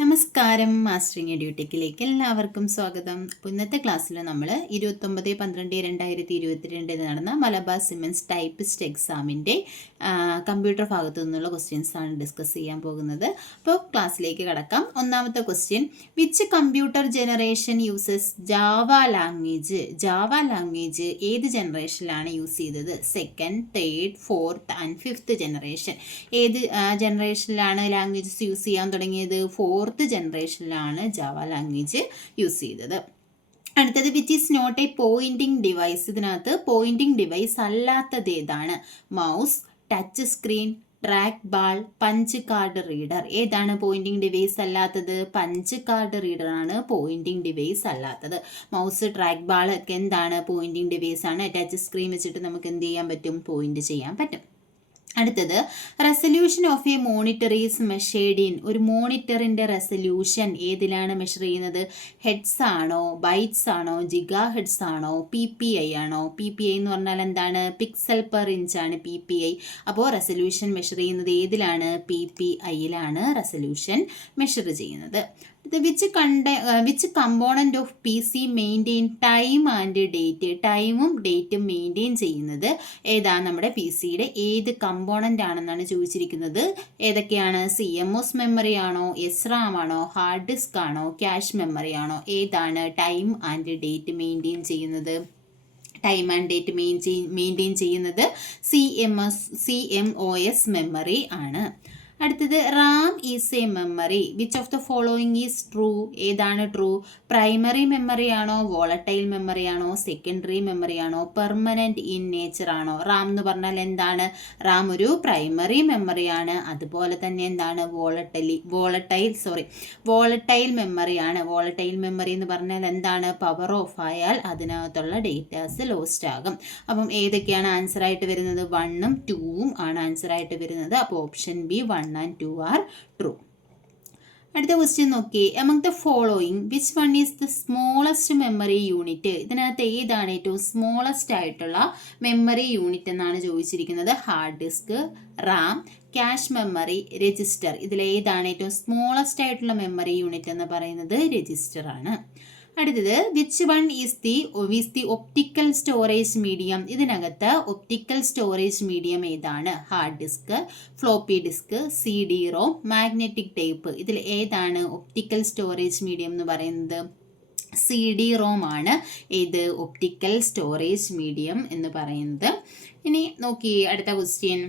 നമസ്കാരം മാസ്റ്ററിങ് ഡ്യൂട്ടിക്കിലേക്ക് എല്ലാവർക്കും സ്വാഗതം. ഇന്നത്തെ ക്ലാസ്സിൽ നമ്മൾ ഇരുപത്തൊമ്പത് പന്ത്രണ്ട് രണ്ടായിരത്തി ഇരുപത്തിരണ്ടിൽ നടന്ന മലബാർ സിമൻസ് ടൈപ്പിസ്റ്റ് എക്സാമിന്റെ കമ്പ്യൂട്ടർ ഭാഗത്തു നിന്നുള്ള ക്വസ്റ്റ്യൻസ് ആണ് ഡിസ്കസ് ചെയ്യാൻ പോകുന്നത്. അപ്പോൾ ക്ലാസ്സിലേക്ക് കടക്കാം. ഒന്നാമത്തെ question which computer generation uses Java language Java language ഏത് ജനറേഷനിലാണ് യൂസ് ചെയ്തത്? Second third fourth and fifth generation ഏത് ജനറേഷനിലാണ് ലാംഗ്വേജസ് യൂസ് ചെയ്യാൻ തുടങ്ങിയത്? ഫോർത്ത് ജനറേഷനിലാണ് ജാവ ലാംഗ്വേജ് യൂസ് ചെയ്തത്. അടുത്തത് which is not a pointing device ഇതിനകത്ത് പോയിന്റിംഗ് ഡിവൈസ് അല്ലാത്തത് ഏതാണ്? Mouse touch screen track ball punch card reader ഏതാണ് പോയിന്റിംഗ് ഡിവൈസ് അല്ലാത്തത്? പഞ്ച് കാർഡ് റീഡർ ആണ് പോയിന്റിംഗ് ഡിവൈസ് അല്ലാത്തത്. മൗസ് ട്രാക്ക് ബാൾ ഒക്കെ എന്താണ് പോയിന്റിംഗ് ഡിവൈസ് ആണ്? ടച്ച് സ്ക്രീൻ വെച്ചിട്ട് നമുക്ക് എന്ത് ചെയ്യാൻ പറ്റും? പോയിന്റ് ചെയ്യാൻ പറ്റും. അടുത്തത് resolution of a monitor is measured in ഒരു മോണിറ്ററിന്റെ റെസൊല്യൂഷൻ ഏതിലാണ് മെഷർ ചെയ്യുന്നത്? ഹെഡ്സ് ആണോ ബൈറ്റ്സ് ആണോ ജിഗാ ഹെഡ്സ് ആണോ പി പി ഐ ആണോ? പി പി ഐ എന്ന് പറഞ്ഞാൽ എന്താണ്? പിക്സൽ പെർ ഇഞ്ച് ആണ് പി പി ഐ അപ്പോൾ റെസൊല്യൂഷൻ മെഷർ ചെയ്യുന്നത് ഏതിലാണ്? പി പി ഐയിലാണ് റെസൊല്യൂഷൻ മെഷർ ചെയ്യുന്നത്. ഇത് വിച്ച് കണ്ട which component of P C maintain time and date ടൈമും ഡേറ്റും മെയിന്റെയിൻ ചെയ്യുന്നത് ഏതാണ് നമ്മുടെ പി സിയുടെ ഏത് കമ്പോണന്റ് ആണെന്നാണ് ചോദിച്ചിരിക്കുന്നത്. ഏതൊക്കെയാണ്? സി എം ഒസ് മെമ്മറി ആണോ? എസ് റാം ആണോ? ഹാർഡ് ഡിസ്ക് ആണോ? ക്യാഷ് മെമ്മറി ആണോ? ഏതാണ് ടൈം ആൻഡ് ഡേറ്റ് മെയിന്റെയിൻ ചെയ്യുന്നത്? ടൈം ആൻഡ് ഡേറ്റ് മെയിന്റെയിൻ ചെയ്യുന്നത് C M S C M O S memory ആണ്. അടുത്തത് RAM is a memory. Which of the following is true ഏതാണ് true primary memory ആണോ? Volatile memory ആണോ? Secondary memory ആണോ? Permanent in nature ആണോ? RAM എന്ന് പറഞ്ഞാൽ എന്താണ്? റാം ഒരു പ്രൈമറി മെമ്മറി ആണ്. അതുപോലെ തന്നെ എന്താണ്? Volatile volatile sorry volatile memory ആണ്. വോളട്ടൈൽ മെമ്മറി എന്ന് പറഞ്ഞാൽ എന്താണ്? പവർ ഓഫ് ആയാൽ അതിനകത്തുള്ള ഡേറ്റാസ് ലോസ്റ്റ് ആകും. അപ്പം ഏതൊക്കെയാണ് ആൻസർ ആയിട്ട് വരുന്നത്? വണ്ണും ടൂവും ആണ് ആൻസർ ആയിട്ട് വരുന്നത്. അപ്പോൾ option B one and two are true അടുത്ത ക്വസ്റ്റ്യൻ നോക്കി. Among the following which one is the smallest memory unit ഇതിനകത്ത് ഏതാണ് ഏറ്റവും സ്മോളസ്റ്റ് ആയിട്ടുള്ള മെമ്മറി യൂണിറ്റ് എന്നാണ് ചോദിച്ചിരിക്കുന്നത്. Hard disk RAM cache memory register ഇതിലേതാണ് ഏറ്റവും സ്മോളസ്റ്റ് ആയിട്ടുള്ള മെമ്മറി യൂണിറ്റ് എന്ന് പറയുന്നത് രജിസ്റ്റർ ആണ്. അടുത്തത് which one is the is the optical storage medium ഇതിനകത്ത് ഒപ്റ്റിക്കൽ സ്റ്റോറേജ് മീഡിയം ഏതാണ്? Hard disk floppy disk C D ROM magnetic tape ഇതിൽ ഏതാണ് ഒപ്റ്റിക്കൽ സ്റ്റോറേജ് മീഡിയം എന്ന് പറയുന്നത്? സി ഡി റോം ആണ് ഇത് ഒപ്റ്റിക്കൽ സ്റ്റോറേജ് മീഡിയം എന്ന് പറയുന്നത്. ഇനി നോക്കി അടുത്ത question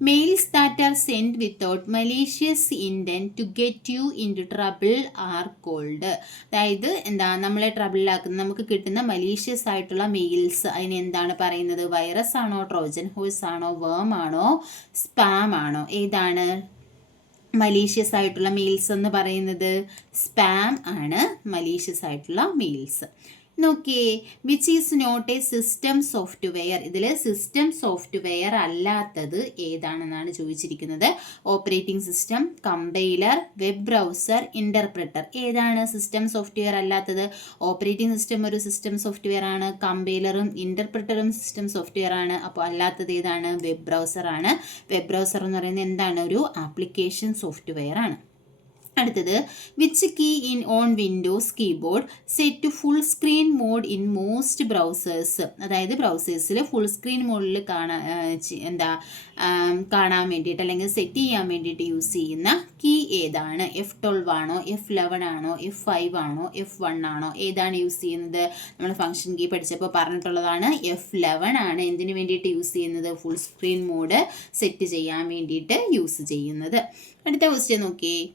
mails that are send without malicious intent to get you into trouble are called അതായത് എന്താ നമ്മളെ ട്രബിളിലാക്കുന്ന നമുക്ക് കിട്ടുന്ന മലീഷ്യസ് ആയിട്ടുള്ള മെയിൽസ് അതിന് എന്താണ് പറയുന്നത്? വൈറസ് ആണോ ട്രോജൻ ഹോഴ്സ് ആണോ വേം ആണോ സ്പാം ആണോ? ഏതാണ് മലീഷ്യസ് ആയിട്ടുള്ള മെയിൽസ് എന്ന് പറയുന്നത്? സ്പാം ആണ് മലീഷ്യസ് ആയിട്ടുള്ള മെയിൽസ് നോക്കിയേ which is not a system software ഇതിൽ സിസ്റ്റം സോഫ്റ്റ്വെയർ അല്ലാത്തത് ഏതാണെന്നാണ് ചോദിച്ചിരിക്കുന്നത്? Operating system compiler web browser interpreter ഏതാണ് സിസ്റ്റം സോഫ്റ്റ്വെയർ അല്ലാത്തത്? ഓപ്പറേറ്റിംഗ് സിസ്റ്റം ഒരു സിസ്റ്റം സോഫ്റ്റ്വെയർ ആണ് കമ്പൈലറും ഇന്റർപ്രിറ്ററും സിസ്റ്റം സോഫ്റ്റ്വെയർ ആണ്. അപ്പോൾ അല്ലാത്തത് ഏതാണ്? വെബ് ബ്രൗസർ ആണ്. വെബ് ബ്രൗസർ എന്ന് പറയുന്നത് എന്താണ്? ഒരു ആപ്ലിക്കേഷൻ സോഫ്റ്റ്വെയർ ആണ്. അടുത്തത് which key in on Windows keyboard set to full screen mode in most browsers അതായത് ബ്രൗസേഴ്സിൽ ഫുൾ സ്ക്രീൻ മോഡിൽ കാണാൻ എന്താ കാണാൻ വേണ്ടിയിട്ട് അല്ലെങ്കിൽ സെറ്റ് ചെയ്യാൻ വേണ്ടിയിട്ട് യൂസ് ചെയ്യുന്ന കീ ഏതാണ്? എഫ് ട്വൽവ് ആണോ? എഫ് ലെവൻ ആണോ? എഫ് ഫൈവ് ആണോ? എഫ് വൺ ആണോ? ഏതാണ് യൂസ് ചെയ്യുന്നത്? നമ്മൾ ഫംഗ്ഷൻ കീ പഠിച്ചപ്പോൾ പറഞ്ഞിട്ടുള്ളതാണ് എഫ് ലെവൻ ആണ് എന്തിനു വേണ്ടിയിട്ട് യൂസ് ചെയ്യുന്നത്? ഫുൾ സ്ക്രീൻ മോഡ് സെറ്റ് ചെയ്യാൻ വേണ്ടിയിട്ട് യൂസ് ചെയ്യുന്നത്. അടുത്ത ക്വസ്റ്റ്യൻ നോക്കിയേ.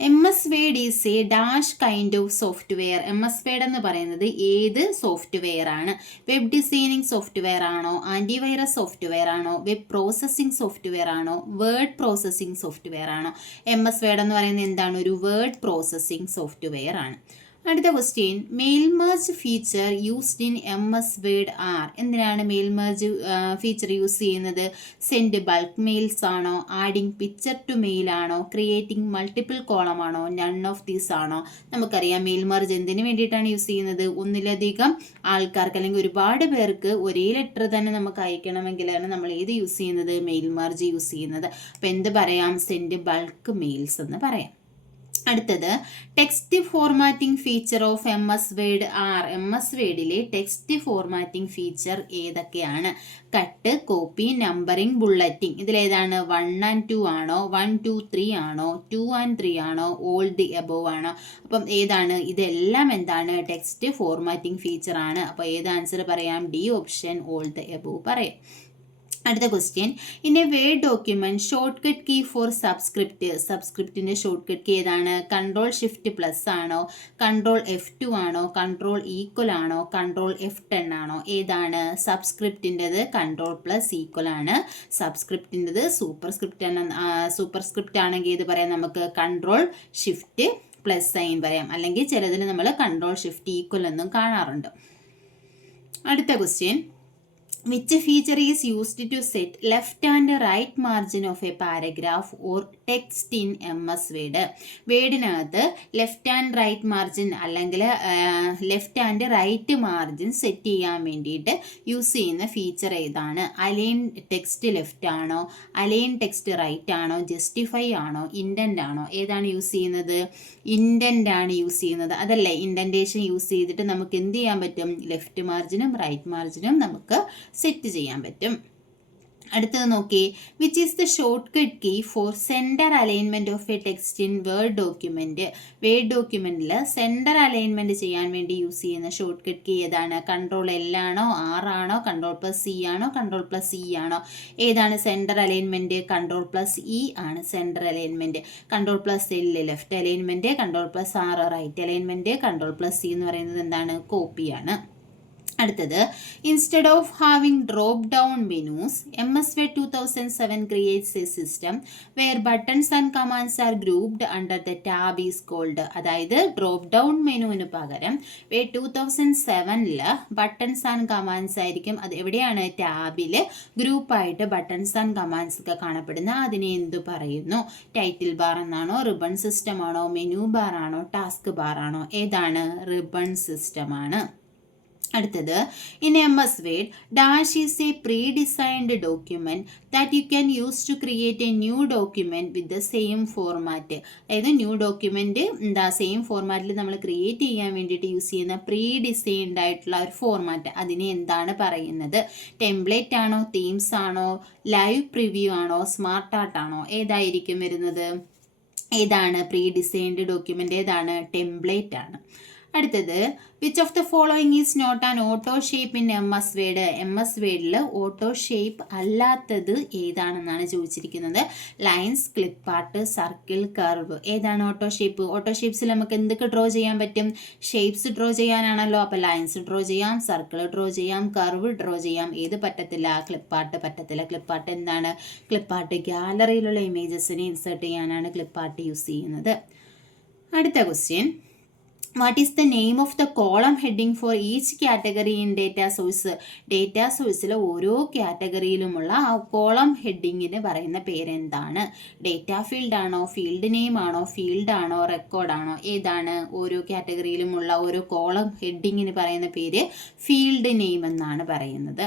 M S Word is a dash kind of software M S Word എന്ന് പറയുന്നത് ഏത് സോഫ്റ്റ്വെയർ ആണ്? വെബ് ഡിസൈനിങ് സോഫ്റ്റ്വെയർ ആണോ? ആന്റിവൈറസ് സോഫ്റ്റ്വെയർ ആണോ? വെബ് പ്രോസസ്സിംഗ് സോഫ്റ്റ്വെയർ ആണോ? വേർഡ് പ്രോസസ്സിംഗ് സോഫ്റ്റ്വെയർ ആണോ? എം എസ് വേഡ് എന്ന് പറയുന്നത് എന്താണ്? ഒരു വേർഡ് പ്രോസസ്സിംഗ് സോഫ്റ്റ്വെയർ ആണ്. അടുത്ത question mail merge feature used in M S Word are എന്തിനാണ് മെയിൽ മെർജ് ഫീച്ചർ യൂസ് ചെയ്യുന്നത്? സെൻഡ് ബൾക്ക് മെയിൽസ് ആണോ? ആഡിങ് പിക്ചർ ടു മെയിൽ ആണോ? ക്രിയേറ്റിംഗ് മൾട്ടിപ്പിൾ കോളം ആണോ? നൺ ഓഫ് ദീസ് ആണോ? നമുക്കറിയാം മെയിൽ മെർജ് എന്തിനു വേണ്ടിയിട്ടാണ് യൂസ് ചെയ്യുന്നത്? ഒന്നിലധികം ആൾക്കാർക്ക് അല്ലെങ്കിൽ ഒരുപാട് പേർക്ക് ഒരേ ലെറ്റർ തന്നെ നമുക്ക് അയക്കണമെങ്കിലാണ് നമ്മൾ ഏത് യൂസ് ചെയ്യുന്നത്? മെയിൽ മെർജ് യൂസ് ചെയ്യുന്നത്. അപ്പം എന്ത് പറയാം? സെൻഡ് ബൾക്ക് മെയിൽസ് എന്ന് പറയാം. അടുത്തത് text formatting feature of M S Word are M S വേഡിലെ text formatting feature ഏതൊക്കെയാണ്? കട്ട് കോപ്പി നമ്പറിംഗ് ബുള്ളറ്റിംഗ് ഇതിലേതാണ് വൺ ആൻഡ് ടു ആണോ? വൺ ടു ത്രീ ആണോ? ടു ആൻഡ് ത്രീ ആണോ? ഓൾ ദി എബോവ് ആണോ? അപ്പം ഏതാണ്? ഇതെല്ലാം എന്താണ്? ടെക്സ്റ്റ് ഫോർമാറ്റിംഗ് ഫീച്ചർ ആണ്. അപ്പോൾ ഏത് ആൻസർ പറയാം? D option all the above പറയാം. അടുത്ത question in a Word document shortcut key for subscript സബ്സ്ക്രിപ്റ്റിന്റെ short cut key ഏതാണ്? കൺട്രോൾ ഷിഫ്റ്റ് പ്ലസ് ആണോ? കൺട്രോൾ എഫ് ടു ആണോ? കൺട്രോൾ ഈക്വൽ ആണോ? കൺട്രോൾ എഫ് ടെൻ ആണോ? ഏതാണ്? സബ്സ്ക്രിപ്റ്റിന്റെത് കൺട്രോൾ പ്ലസ് ഈക്വൽ ആണ്. സബ്സ്ക്രിപ്റ്റിന്റെത് സൂപ്പർ സ്ക്രിപ്റ്റ് സൂപ്പർ സ്ക്രിപ്റ്റ് ആണെങ്കിൽ ഇത് പറയാം നമുക്ക്? കൺട്രോൾ ഷിഫ്റ്റ് പ്ലസ് സൈൻ പറയാം. അല്ലെങ്കിൽ ചിലതിന് നമ്മൾ കൺട്രോൾ ഷിഫ്റ്റ് ഈക്വൽ എന്നും കാണാറുണ്ട്. അടുത്ത question which feature is used to set left and right margin of a paragraph or text in M S Word വേഡിനകത്ത് left and right margin അല്ലെങ്കിൽ left and right margin set ചെയ്യാൻ വേണ്ടിയിട്ട് use ചെയ്യുന്ന feature ഏതാണ്? Align text left ആണോ? Align text right ആണോ? Justify ആണോ? Indent ആണോ? ഏതാണ് യൂസ് ചെയ്യുന്നത്? ഇൻഡന്റ് ആണ് യൂസ് ചെയ്യുന്നത്. അതല്ലേ? ഇൻഡന്റേഷൻ യൂസ് ചെയ്തിട്ട് നമുക്ക് എന്ത് ചെയ്യാൻ പറ്റും? ലെഫ്റ്റ് മാർജിനും റൈറ്റ് മാർജിനും നമുക്ക് സെറ്റ് ചെയ്യാൻ പറ്റും. അടുത്തത് നോക്കി. Which is the shortcut key for centre alignment of a text in Word document Word ഡോക്യുമെന്റിൽ സെന്റർ അലൈൻമെന്റ് ചെയ്യാൻ വേണ്ടി യൂസ് ചെയ്യുന്ന ഷോർട്ട് കട്ട് കീ ഏതാണ്? കൺട്രോൾ എൽ ആണോ? ആർ ആണോ? കൺട്രോൾ പ്ലസ് സി ആണോ? കൺട്രോൾ പ്ലസ് ഇ ആണോ? ഏതാണ് centre alignment control plus E ആണ് centre alignment control plus L left alignment control plus R right alignment control plus C എന്ന് പറയുന്നത് എന്താണ്? കോപ്പിയാണ് അടുത്തത്. Instead of having drop down menus M S വെ two thousand seven creates a system where buttons and commands are grouped under the tab is called അതായത് drop down മെനുവിന് പകരം വേ two thousand സെവനിൽ ബട്ടൺസ് ആൻഡ് കമാൻഡ്സ് ആയിരിക്കും. അത് എവിടെയാണ്? ടാബിൽ ഗ്രൂപ്പായിട്ട് ബട്ടൺസ് ആൻഡ് കമാൻഡ്സ് ഒക്കെ കാണപ്പെടുന്ന അതിനെ എന്തു പറയുന്നു? ടൈറ്റിൽ ബാർ എന്നാണോ റിബൺ സിസ്റ്റം ആണോ മെനു ബാർ ആണോ ടാസ്ക് ബാർ ആണോ? ഏതാണ്? റിബൺ സിസ്റ്റം ആണ്. അടുത്തത് in M S Word dash is a pre designed document that you can use to create a new document with the same format അതായത് new document എന്താ same ഫോർമാറ്റിൽ നമ്മൾ create ചെയ്യാൻ വേണ്ടിയിട്ട് യൂസ് ചെയ്യുന്ന പ്രീ ഡിസൈൻഡ് ആയിട്ടുള്ള ഒരു ഫോർമാറ്റ് അതിനെ എന്താണ് പറയുന്നത്? ടെംപ്ലേറ്റ് ആണോ തീംസ് ആണോ ലൈവ് പ്രിവ്യൂ ആണോ സ്മാർട്ട് ആർട്ട് ആണോ ഏതായിരിക്കും വരുന്നത്? ഏതാണ് പ്രീ ഡിസൈൻഡ് ഡോക്യുമെന്റ് ഏതാണ് ടെംപ്ലേറ്റ് ആണ്? അടുത്തത് which of the following is not an auto shape in M S Word M S വേഡിൽ auto shape അല്ലാത്തത് ഏതാണെന്നാണ് ചോദിച്ചിരിക്കുന്നത്. Lines clip clipart circle curve ഏതാണ് ഓട്ടോ ഷേപ്പ് ഓട്ടോ ഷേപ്സിൽ നമുക്ക് എന്തൊക്കെ ഡ്രോ ചെയ്യാൻ പറ്റും? ഷേപ്സ് ഡ്രോ ചെയ്യാനാണല്ലോ. അപ്പോൾ ലൈൻസ് ഡ്രോ ചെയ്യാം സർക്കിൾ ഡ്രോ ചെയ്യാം കർവ് ഡ്രോ ചെയ്യാം. ഏത് പറ്റത്തില്ല? ക്ലിപ്പാർട്ട് പറ്റത്തില്ല. ക്ലിപ്പാർട്ട് എന്താണ്? ക്ലിപ്പ് ക്ലിപ്പാർട്ട് ഗാലറിയിലുള്ള ഇമേജസിനെ ഇൻസേർട്ട് ചെയ്യാനാണ് ക്ലിപ്പ് ക്ലിപ്പാർട്ട് യൂസ് ചെയ്യുന്നത്. അടുത്ത question what is the name of the column heading for each category in data source data സോഴ്സിലെ ഓരോ കാറ്റഗറിയിലുമുള്ള ആ കോളം ഹെഡിങ്ങിന് പറയുന്ന പേരെന്താണ്? ഡേറ്റ ഫീൽഡ് ആണോ? ഫീൽഡ് നെയിം ആണോ? ഫീൽഡ് ആണോ? റെക്കോർഡ് ആണോ? ഏതാണ്? ഓരോ കാറ്റഗറിയിലുമുള്ള ഓരോ കോളം ഹെഡിങ്ങിന് പറയുന്ന പേര് ഫീൽഡ് നെയിം എന്നാണ് പറയുന്നത്.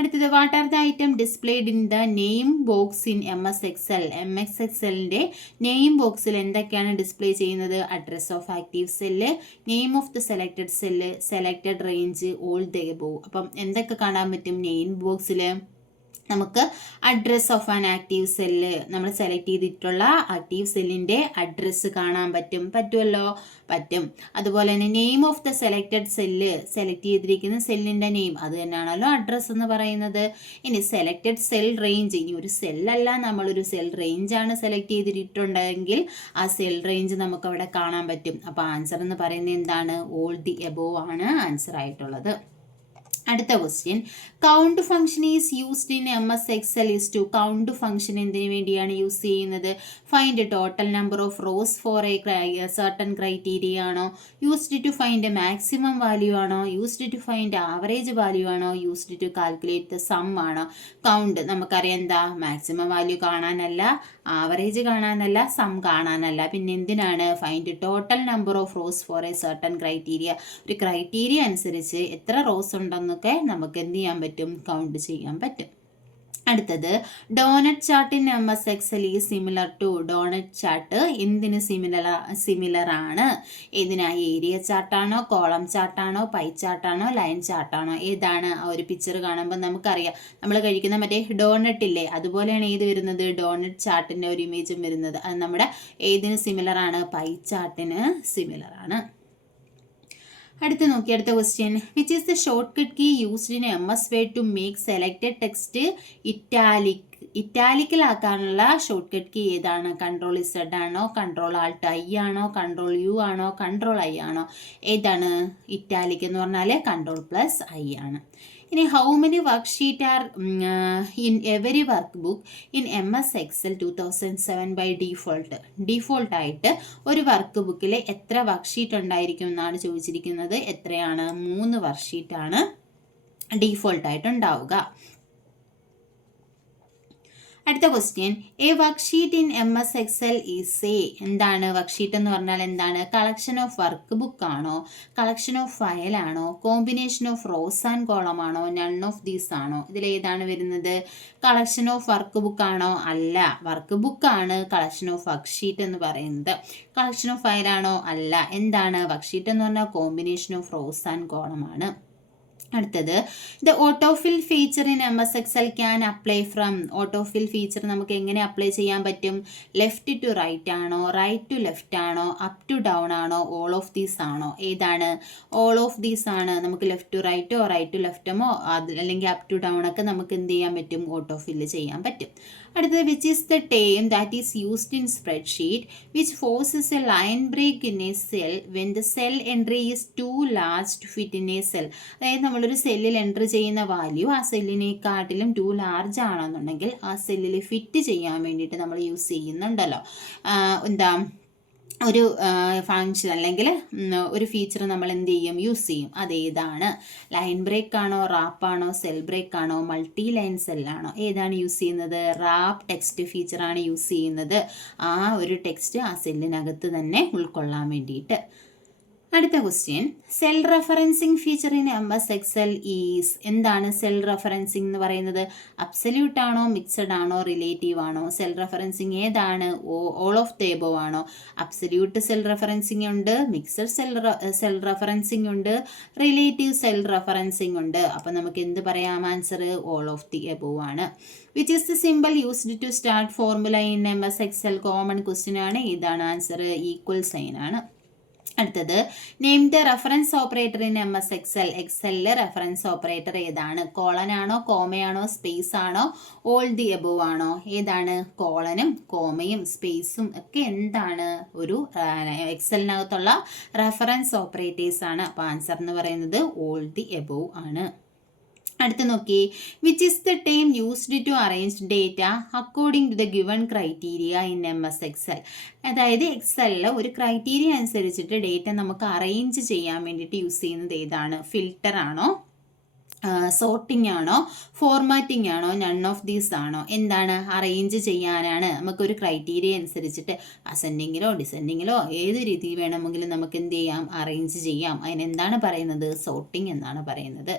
അടുത്തത് what are the item displayed in the name box in M S X L M X എക്സലിന്റെ name ബോക്സിൽ എന്തൊക്കെയാണ് ഡിസ്പ്ലേ ചെയ്യുന്നത്? Address of active cell name of the selected cell selected range all the above അപ്പം എന്തൊക്കെ കാണാൻ പറ്റും? Name ബോക്സിൽ നമുക്ക് address of an active cell നമ്മൾ സെലക്ട് ചെയ്തിട്ടുള്ള ആക്റ്റീവ് സെല്ലിന്റെ അഡ്രസ്സ് കാണാൻ പറ്റും. പറ്റുമല്ലോ പറ്റും. അതുപോലെ തന്നെ name of the selected cell select ചെയ്തിരിക്കുന്ന സെല്ലിന്റെ നെയിം അത് തന്നെയാണല്ലോ അഡ്രസ്സ് എന്ന് പറയുന്നത്. ഇനി സെലക്റ്റഡ് സെൽ റേഞ്ച് ഇനി ഒരു സെല്ലല്ല നമ്മളൊരു സെൽ റേഞ്ചാണ് സെലക്ട് ചെയ്തിട്ടുണ്ടെങ്കിൽ ആ സെൽ റേഞ്ച് നമുക്ക് അവിടെ കാണാൻ പറ്റും. അപ്പോൾ ആൻസർ എന്ന് പറയുന്നത് എന്താണ്? ഓൾ ദി എബോവ് ആണ് ആൻസർ ആയിട്ടുള്ളത്. അടുത്ത question count function is used in M S Excel is to count function എന്തിനു വേണ്ടിയാണ് യൂസ് ചെയ്യുന്നത്? Find total number of rows for a certain criteria ആണോ? Used to find maximum value ആണോ? Used to find average value ആണോ? Used to calculate the sum ആണോ? Count നമുക്കറിയാം എന്താ? Maximum value കാണാനല്ല ആവറേജ് കാണാനല്ല സം കാണാനല്ല. പിന്നെ എന്തിനാണ്? Find total number of rows for a certain criteria ഒരു ക്രൈറ്റീരിയ അനുസരിച്ച് എത്ര റോസ് ഉണ്ടെന്നൊക്കെ നമുക്ക് എന്ത് ചെയ്യാൻ പറ്റും? കൗണ്ട് ചെയ്യാൻ പറ്റും. അടുത്തത്. Doughnut chart in M S Excel is similar to doughnut chart എന്തിന് സിമിലർ സിമിലർ ആണ്? ഏതിനാ? ഏരിയ ചാർട്ടാണോ കോളം ചാർട്ടാണോ പൈ ചാർട്ടാണോ ലൈൻ ചാർട്ടാണോ? ഏതാണ് ആ ഒരു പിക്ചർ കാണുമ്പോൾ നമുക്കറിയാം. നമ്മൾ കഴിക്കുന്ന മറ്റേ ഡോണറ്റ് ഇല്ലേ? അതുപോലെയാണ് ഏത് വരുന്നത്? ഡോണറ്റ് ചാർട്ടിന്റെ ഒരു ഇമേജും വരുന്നത്. അത് നമ്മുടെ ഏതിന് സിമിലർ ആണ്? പൈ ചാർട്ടിന് സിമിലർ ആണ്. അടുത്ത നോക്കി അടുത്ത question which is the shortcut key used in M S way to make selected text italic ഇറ്റാലിക്കലാക്കാനുള്ള short cut key ഏതാണ്? കൺട്രോൾ ഇസഡ് ആണോ? കൺട്രോൾ ആൾട്ട് ഐ ആണോ? കൺട്രോൾ യു ആണോ? കൺട്രോൾ ഐ ആണോ? ഏതാണ്? ഇറ്റാലിക് എന്ന് പറഞ്ഞാൽ കൺട്രോൾ പ്ലസ് ഐ ആണ്. ഇനി how many worksheet are in every workbook in M S Excel two thousand seven by default ഡീഫോൾട്ടായിട്ട് ഒരു വർക്ക് ബുക്കിൽ എത്ര വർക്ക് ഷീറ്റ് ഉണ്ടായിരിക്കും എന്നാണ് ചോദിച്ചിരിക്കുന്നത്. എത്രയാണ്? മൂന്ന് വർക്ക് ഷീറ്റാണ് ഡീഫോൾട്ടായിട്ട് ഉണ്ടാവുക. അടുത്ത question a worksheet in M S Excel is a എന്താണ് വർക്ക്ഷീറ്റ് എന്ന് പറഞ്ഞാൽ എന്താണ്? കളക്ഷൻ ഓഫ് വർക്ക് ബുക്ക് ആണോ? കളക്ഷൻ ഓഫ് ഫയൽ ആണോ? Combination of rows and column ആണോ? നൺ ഓഫ് ദീസ് ആണോ? ഇതിൽ ഏതാണ് വരുന്നത്? കളക്ഷൻ ഓഫ് വർക്ക് ബുക്ക് ആണോ? അല്ല. വർക്ക് ബുക്ക് ആണ് കളക്ഷൻ ഓഫ് വർക്ക്ഷീറ്റ് എന്ന് പറയുന്നത്. കളക്ഷൻ ഓഫ് ഫയൽ ആണോ? അല്ല. എന്താണ് വർക്ക്ഷീറ്റ് എന്ന് പറഞ്ഞാൽ കോമ്പിനേഷൻ ഓഫ് റോസ് ആൻഡ് ആണ്. അടുത്തത്. The autofill feature in M S Excel can apply from autofill feature നമുക്ക് എങ്ങനെ അപ്ലൈ ചെയ്യാൻ പറ്റും? ലെഫ്റ്റ് ടു റൈറ്റ് ആണോ? റൈറ്റ് ടു ലെഫ്റ്റ് ആണോ? അപ് ടു ഡൗൺ ആണോ? ഓൾ ഓഫ് ദീസ് ആണോ? ഏതാണ്? ഓൾ ഓഫ് ദീസ് ആണ്. നമുക്ക് ലെഫ്റ്റ് ടു റൈറ്റോ റൈറ്റ് ടു ലെഫ്റ്റമോ അല്ലെങ്കിൽ അപ് ടു ഡൗൺ ഒക്കെ നമുക്ക് എന്ത് ചെയ്യാൻ പറ്റും? ഓട്ടോഫിൽ ചെയ്യാൻ പറ്റും. അടുത്തത് which is the term that is used in spreadsheet which forces a line break in a cell when the cell entry is too large to fit in a cell അതായത് നമ്മളൊരു സെല്ലിൽ എൻട്രി ചെയ്യുന്ന value ആ സെല്ലിനെക്കാട്ടിലും to large ആണെന്നുണ്ടെങ്കിൽ ആ സെല്ലിൽ fit ചെയ്യാൻ വേണ്ടിയിട്ട് നമ്മൾ യൂസ് ചെയ്യുന്നുണ്ടല്ലോ. എന്താ ഒരു ഫങ്ഷൻ അല്ലെങ്കിൽ ഒരു ഫീച്ചർ നമ്മൾ എന്ത് ചെയ്യും? യൂസ് ചെയ്യും. അതേതാണ് ലൈൻ ബ്രേക്ക് ആണോ? റാപ്പ് ആണോ? സെൽ ബ്രേക്ക് ആണോ? മൾട്ടി ലൈൻ സെല്ലാണോ ഏതാണ് യൂസ് ചെയ്യുന്നത്? റാപ്പ് ടെക്സ്റ്റ് ഫീച്ചറാണ് യൂസ് ചെയ്യുന്നത്. ആ ഒരു ടെക്സ്റ്റ് ആ സെല്ലിനകത്ത് തന്നെ ഉൾക്കൊള്ളാൻ വേണ്ടിയിട്ട്. അടുത്ത question cell referencing feature in M S Excel is എന്താണ് സെൽ റെഫറൻസിങ് എന്ന് പറയുന്നത്? അബ്സല്യൂട്ട് ആണോ മിക്സഡ് ആണോ റിലേറ്റീവ് ആണോ? സെൽ റെഫറൻസിങ് ഏതാണ്? ഓൾ ഓഫ് എബോ ആണോ? അബ്സല്യൂട്ട് സെൽ റെഫറൻസിങ് ഉണ്ട് മിക്സഡ് സെൽ സെൽ റെഫറൻസിങ് ഉണ്ട് റിലേറ്റീവ് സെൽ റെഫറൻസിങ് ഉണ്ട്. അപ്പം നമുക്ക് എന്ത് പറയാം? Answer all of the above ആണ്. Which is the symbol used to start formula in M S Excel common question ആണ്. ഇതാണ് ആൻസർ ഈക്വൽ സൈൻ ആണ്. അടുത്തത്. Name the reference operator in M S Excel എക്സലിലെ reference operator ഏതാണ്? Colon ആണോ കോമയാണോ space ആണോ all the above ആണോ? ഏതാണ്? കോളനും കോമയും സ്പേസും ഒക്കെ എന്താണ്? ഒരു എക്സലിനകത്തുള്ള റെഫറൻസ് ഓപ്പറേറ്റേഴ്സ് ആണ്. അപ്പോൾ ആൻസർ എന്ന് പറയുന്നത് ഓൾ ദി എബോവ് ആണ്. അടുത്ത് നോക്കി. Which is the time used to arrange data according to the given criteria in M S Excel അതായത് എക്സലിൽ ഒരു ക്രൈറ്റീരിയ അനുസരിച്ചിട്ട് ഡേറ്റ നമുക്ക് അറേഞ്ച് ചെയ്യാൻ വേണ്ടിയിട്ട് യൂസ് ചെയ്യുന്നത് ഏതാണ്? ഫിൽട്ടർ ആണോ? സോർട്ടിംഗ് ആണോ? ഫോർമാറ്റിംഗ് ആണോ? നൺ ഓഫ് ദീസ് ആണോ? എന്താണ് അറേഞ്ച് ചെയ്യാനാണ് നമുക്കൊരു ക്രൈറ്റീരിയ അനുസരിച്ചിട്ട് അസെൻഡിങ്ങിലോ ഡിസെൻഡിങ്ങിലോ ഏത് രീതി വേണമെങ്കിലും നമുക്ക് എന്ത് ചെയ്യാം? അറേഞ്ച് ചെയ്യാം. അതിനെന്താണ് പറയുന്നത്? സോർട്ടിംഗ് എന്നാണ് പറയുന്നത്.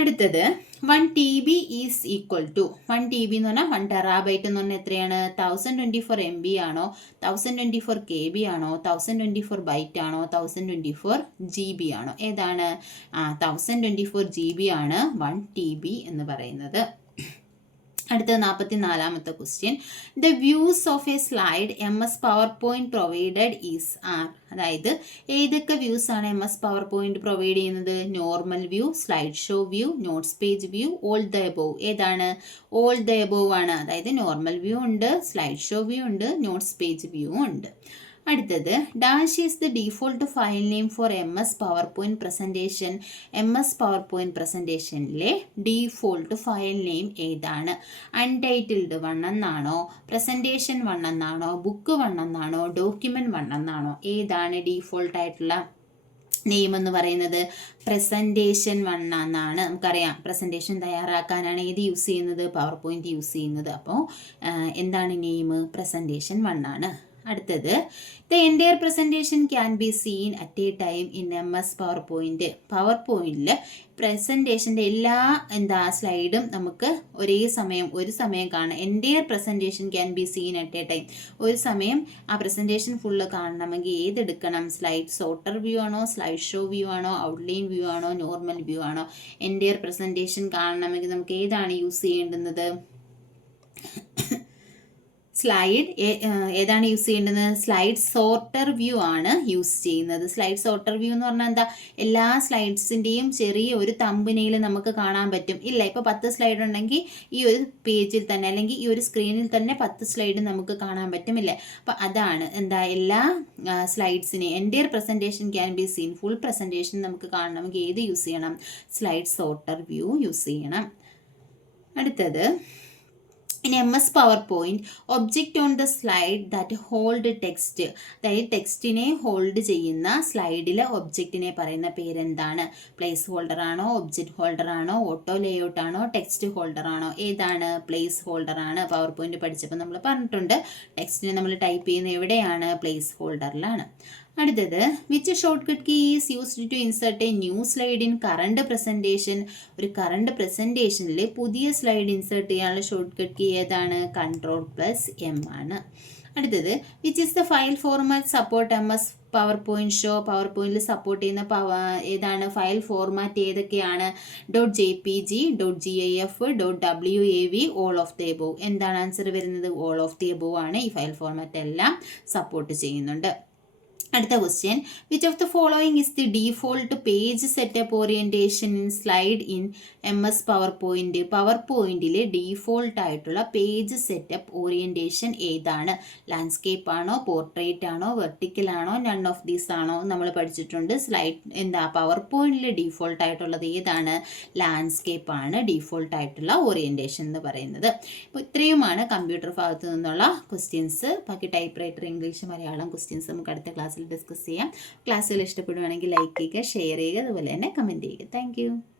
അടുത്തത് one T B is equal to one T B എന്ന് പറഞ്ഞാൽ വൺ ടെറാബൈറ്റ് എന്ന് പറഞ്ഞാൽ എത്രയാണ്? Thousand twenty four M B ആണോ? Thousand twenty four K B ആണോ? തൗസൻഡ് ട്വന്റി ഫോർ ബൈറ്റ് ആണോ? Thousand twenty four G B ആണോ? ഏതാണ്? ആ thousand twenty four G B ആണ് വൺ ടി ബി എന്ന് പറയുന്നത്. അടുത്ത നാൽപ്പത്തി നാലാമത്തെ question the views of a slide M S PowerPoint provided is are അതായത് ഏതൊക്കെ വ്യൂസ് ആണ് M S PowerPoint provide ചെയ്യുന്നത്? Normal view slide show view notes page view all the above ഏതാണ്? ഓൾ ദ എബോവ് ആണ്. അതായത് normal view ഉണ്ട് slide show view ഉണ്ട് notes page view ഉണ്ട്. അടുത്തത് dash is the default file name for M S PowerPoint presentation M S PowerPoint പ്രസന്റേഷനിലെ default file name ഏതാണ്? Untitled one എന്നാണോ presentation one എന്നാണോ book one എന്നാണോ document one എന്നാണോ ഏതാണ് default ആയിട്ടുള്ള നെയിം എന്ന് പറയുന്നത്? പ്രസന്റേഷൻ വൺ എന്നാണ് നമുക്കറിയാം പ്രസന്റേഷൻ തയ്യാറാക്കാനാണ് ഏത് യൂസ് ചെയ്യുന്നത്? പവർ പോയിന്റ് യൂസ് ചെയ്യുന്നത് അപ്പോൾ എന്താണ് നെയിം പ്രസന്റേഷൻ വൺ ആണ് അടുത്തത്. The entire presentation can be seen at a time in M S PowerPoint power പോയിന്റിൽ പ്രസന്റേഷന്റെ എല്ലാ എന്താ സ്ലൈഡും നമുക്ക് ഒരേ സമയം ഒരു സമയം കാണാം. Entire presentation can be seen at a time ഒരു സമയം ആ പ്രസന്റേഷൻ ഫുള്ള് കാണണമെങ്കിൽ ഏതെടുക്കണം? സ്ലൈഡ് സോട്ടർ വ്യൂ ആണോ സ്ലൈഡ് ഷോ വ്യൂ ആണോ ഔട്ട്ലൈൻ വ്യൂ ആണോ നോർമൽ വ്യൂ ആണോ? എന്റയർ പ്രസന്റേഷൻ കാണണമെങ്കിൽ നമുക്ക് ഏതാണ് യൂസ് ചെയ്യേണ്ടുന്നത്? സ്ലൈഡ് ഏതാണ് യൂസ് ചെയ്യേണ്ടത്? സ്ലൈഡ് സോർട്ടർ വ്യൂ ആണ് യൂസ് ചെയ്യുന്നത്. സ്ലൈഡ് സോർട്ടർ വ്യൂ എന്ന് പറഞ്ഞാൽ എന്താ? എല്ലാ സ്ലൈഡ്സിന്റെയും ചെറിയ ഒരു തമ്പിനയിൽ നമുക്ക് കാണാൻ പറ്റും. ഇല്ല ഇപ്പോൾ പത്ത് സ്ലൈഡ് ഉണ്ടെങ്കിൽ ഈ ഒരു പേജിൽ തന്നെ അല്ലെങ്കിൽ ഈ ഒരു സ്ക്രീനിൽ തന്നെ പത്ത് സ്ലൈഡ് നമുക്ക് കാണാൻ പറ്റുമില്ലേ അപ്പോൾ അതാണ് എന്താ? എല്ലാ സ്ലൈഡ്സിനെ എന്റെ presentation can be seen full presentation നമുക്ക് കാണണമെങ്കിൽ ഏത് യൂസ് ചെയ്യണം? സ്ലൈഡ് സോർട്ടർ വ്യൂ യൂസ് ചെയ്യണം. അടുത്തത് in M S PowerPoint object on the slide that hold text അതായത് ടെക്സ്റ്റിനെ ഹോൾഡ് ചെയ്യുന്ന സ്ലൈഡിലെ ഒബ്ജക്റ്റിനെ പറയുന്ന പേരെന്താണ്? പ്ലേസ് ഹോൾഡർ ആണോ ഒബ്ജക്റ്റ് ഹോൾഡർ ആണോ ഓട്ടോ ലേഔട്ട് ആണോ ടെക്സ്റ്റ് ഹോൾഡർ ആണോ? ഏതാണ് പ്ലേസ് ഹോൾഡർ ആണ്? പവർ പോയിന്റ് പഠിച്ചപ്പോൾ നമ്മൾ പറഞ്ഞിട്ടുണ്ട്. ടെക്സ്റ്റിനെ നമ്മൾ ടൈപ്പ് ചെയ്യുന്ന എവിടെയാണ്? പ്ലേസ് ഹോൾഡറിലാണ് അടുത്തത് which short cut key is used to insert a new slide in current presentation ഒരു കറണ്ട് പ്രസന്റേഷനിൽ പുതിയ സ്ലൈഡ് ഇൻസേർട്ട് ചെയ്യാനുള്ള ഷോർട്ട് കട്ട് കീ ഏതാണ്? കൺട്രോൾ പ്ലസ് എം ആണ്. അടുത്തത് which is the file format support M S PowerPoint show power പോയിന്റിൽ support ചെയ്യുന്ന പവ ഏതാണ്? ഫയൽ ഫോർമാറ്റ് ഏതൊക്കെയാണ്? Dot J P G dot G I F dot W A V all of the above എന്താണ് answer വരുന്നത്? All of the above ആണ് ഈ file format എല്ലാം സപ്പോർട്ട് ചെയ്യുന്നുണ്ട്. അടുത്ത question which of the following is the default page setup orientation in slide in M S PowerPoint power പോയിന്റിലെ default ആയിട്ടുള്ള page setup orientation ഏതാണ്? ലാൻഡ്സ്കേപ്പ് ആണോ പോർട്രേറ്റ് ആണോ വെർട്ടിക്കൽ ആണോ നൺ ഓഫ് ദീസ് ആണോ നമ്മൾ പഠിച്ചിട്ടുണ്ട്. സ്ലൈഡ് എന്താ പവർ പോയിന്റിലെ ഡീഫോൾട്ട് ആയിട്ടുള്ളത് ഏതാണ്? ലാൻഡ്സ്കേപ്പ് ആണ് ഡീഫോൾട്ട് ആയിട്ടുള്ള ഓറിയന്റേഷൻ എന്ന് പറയുന്നത്. അപ്പോൾ ഇത്രയുമാണ് കമ്പ്യൂട്ടർ ഭാഗത്തു നിന്നുള്ള ക്വസ്റ്റ്യൻസ് ബാക്കി typewriter English Malayalam questions നമുക്ക് അടുത്ത ഡിസ്കസ് ചെയ്യാം. ക്ലാസ്സുകൾ ഇഷ്ടപ്പെടുവാണെങ്കിൽ ലൈക്ക് ചെയ്യുക ഷെയർ ചെയ്യുക അതുപോലെ തന്നെ കമന്റ് ചെയ്യുക. താങ്ക്